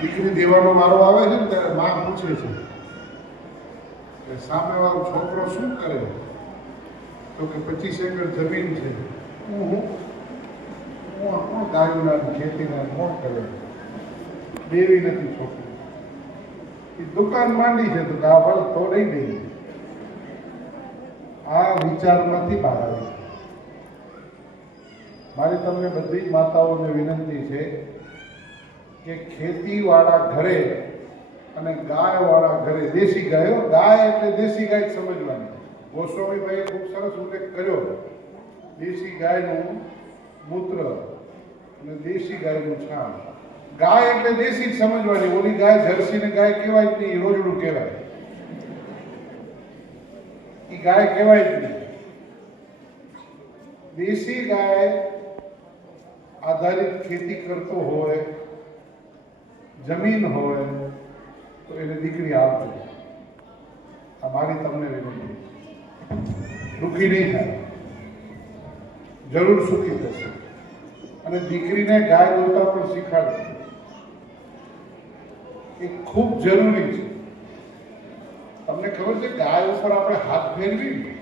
દીકરી દેવાનો મારો આવે છે ને ત્યારે માં પૂછે છે કે સામેવાળો છોકરો શું કરે? તો કે પચીસ એકર જમીન છે. હું હું? હું કોણ ગાયોના ખેતીના કોણ કરે? દેવી નથી છોકરી. એ દુકાન માંડી છે તો ગાભલ તો નહીં દેવી. આ વિચારમાંથી બહાર આવી મારી તમને બધી જ માતાઓને વિનંતી છે કે ખેતીવાળા ઘરે અને ગાયવાળા ઘરે, દેશી ગાયો ગાય એટલે દેશી ગાય સમજવાની. ગોસ્વામીભાઈએ ખૂબ સરસ ઉલ્લેખ કર્યો. દેશી ગાયનું મૂત્ર અને દેશી ગાયનું છાણ. ગાય એટલે દેશી જ સમજવાની. ઓલી ગાય જર્સીને ગાય કહેવાય જ નહીં, રોજડું કહેવાય. એ ગાય કહેવાય જ નહીં. દેશી ગાય આધારિત ખેતી કરતો હોય, જમીન હોય, તો એને દીકરી આપજો. મારી તમને વિનંતી. દુઃખી નહીં થાય. જરૂર સુખી થશે. અને દીકરીને ગાય દોતા પણ શીખાડજો એ ખૂબ જરૂરી છે. તમને ખબર છે ગાય ઉપર આપણે હાથ ફેરવી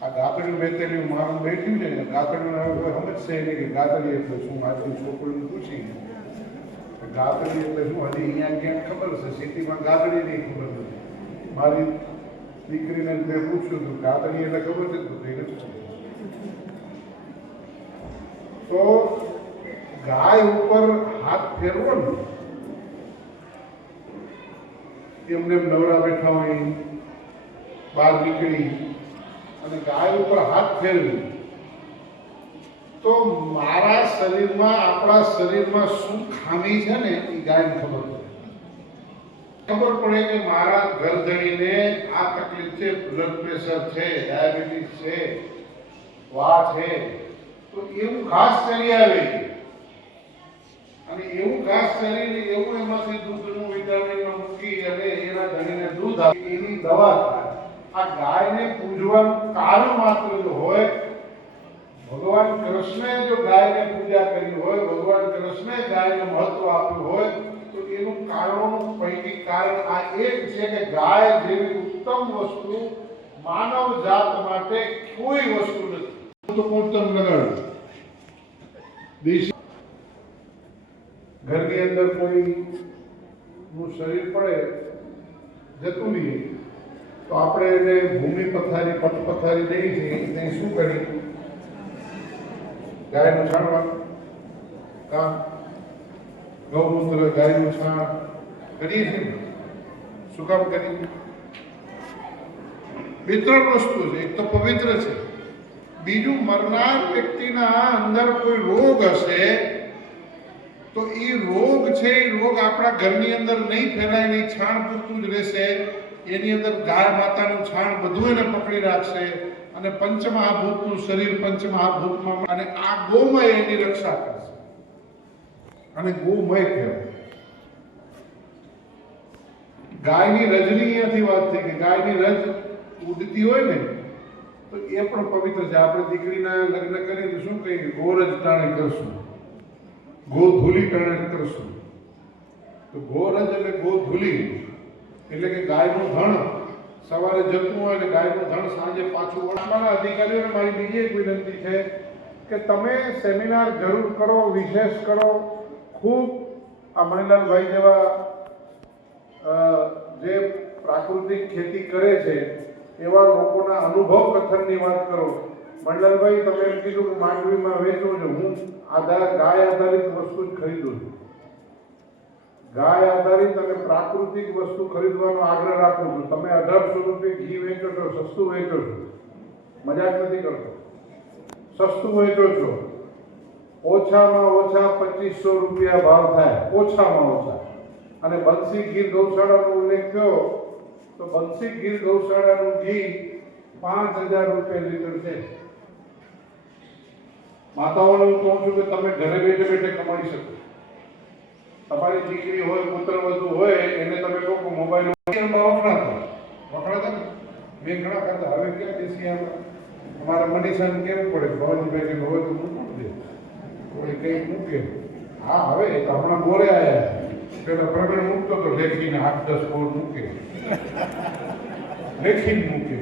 આ ગાતડ્યું બેતેલું મારું બેઠ્યું છે ગાતડ્યું હવે સમજશે નહીં કે ગાતડી એટલે શું? આજની છોકરીને પૂછી ગાતડી એટલે શું? હજી અહીંયા ક્યાંક ખબર છે સિટીમાં ગાતડી નહીં ખબર નથી મારી દીકરીને મેં પૂછ્યું હતું ગાતડી એટલે ખબર છે તો તેને તો ગાય ઉપર હાથ ફેરવો ને એમને એમ નવરા બેઠા હોય, બહાર નીકળી અને ગાય ઉપર હાથ ફેરવી તો મારા શરીરમાં, આપણા શરીરમાં શું ખામી છે ને, એ ગાયને ખબર પડે. ખબર પડે કે મારા ગરદણીને આ તકલીફ છે બ્લડ પ્રેશર છે ડાયાબિટીસ છે વા છે. તો એવું ખાસ કરી આવે અને એવું ખાસ કરીને એવું એમાંથી દૂધનું વિટામિનમાં મૂકી અને એના ધણીને દૂધ આપી. એની દવા આ ગાયને પૂજવાનું કારણ માત્ર જો હોય, ભગવાન કૃષ્ણએ જો ગાયને પૂજા કરી હોય, ભગવાન કૃષ્ણએ ગાયને મહત્વ આપ્યું હોય, તો એનું કારણોનું પૈકી કારણ આ એક છે કે ગાય જેવી ઉત્તમ વસ્તુ માનવ જાત માટે કોઈ વસ્તુ નથી. તો કોણ તમે ઘરની અંદર કોઈ નું શરીર પડે, જતું રહીએ. તો આપણે એને ભૂમિ પથારી, પટ પથારી દઈ છે, એને શું કરી? ગાયનું છાણવા કા ગૌમૂત્ર ગાયનું છાણ કરીએ છીએ? શું કામ કરી બે ત્રણ વસ્તુ છે, એક તો પવિત્ર છે. બીજું મરનાર વ્યક્તિના અંદર કોઈ રોગ હશે, તો એ રોગ છે, એ રોગ આપણા ઘરની અંદર નહીં ફેલાય નહીં છાણ પૂરતું જ રહેશે. એની અંદર ગાય માતાનું છાણ બધું એને પકડી રાખશે અને પંચમહાભૂતનું શરીર પંચમહાભૂતમાં અને આ ગોમય એની રક્ષા કરશે. અને ગોમય કહેવાય. ગાયની રજની અહીંયાથી વાત થઈ કે ગાયની રજ ઉડતી હોય ને, તો એ પણ પવિત્ર છે. આપણે દીકરીના લગ્ન કરીને શું કહીએ? ગોરજ ટાણે કરશું. ગોધૂલી ટાણે કરશું. તો ગોરજ એટલે ગોધૂલી એટલે કે ગાયનું ધણ સવારે જતું હોય અને ગાયનું ધણ સાંજે પાછું વળવાના અધિકારીઓને મારી બીજી એક વિનંતી છે કે તમે સેમિનાર જરૂર કરો, વિશેષ કરો. ખૂબ આ મણિલાલભાઈ જેવા જે પ્રાકૃતિક ખેતી કરે છે, એવા લોકોના અનુભવ કથનની વાત કરો. મંડલભાઈ તમે એમ કીધું કે માંડવીમાં વેચું છું. હું આધાર, ગાય આધારિત વસ્તુ જ ખરીદું છું. ગાય આધારિત અને પ્રાકૃતિક વસ્તુ ખરીદવાનો આગ્રહ રાખું છું. તમે અઢારસો રૂપિયા ઘી વેચો છો, સસ્તું વેચો છો? મજાક નથી કરતો. સસ્તું વેચો છો. ઓછામાં ઓછા પચીસો રૂપિયા ભાવ થાય. ઓછામાં ઓછા. અને બંસી ગીર ગૌશાળાનો ઉલ્લેખ થયો, તો બંસી ગીર ગૌશાળાનું ઘી પાંચ હજાર રૂપિયા લીટર છે. માતાઓને હું કહું છું કે તમે ઘરે બેઠે બેઠે કમાઈ શકો. તમારી દીકરી હોય, પુત્ર વધુ હોય, એને તમે કહો કે મોબાઈલ વખણાતા વખણાતા. ને મેં ઘણા ખાતા હવે ક્યાં દેશી અમારા મનીષાને કેવું પડે? ભવનભાઈ હવે તો હું દે? કોઈ કંઈક મૂકે. હા, હવે તો હમણાં બોરે આવ્યા પેલા પ્રવીણ મૂકતો તો લેખીને આઠ દસ બોર મૂકે. લેખીને મૂકે.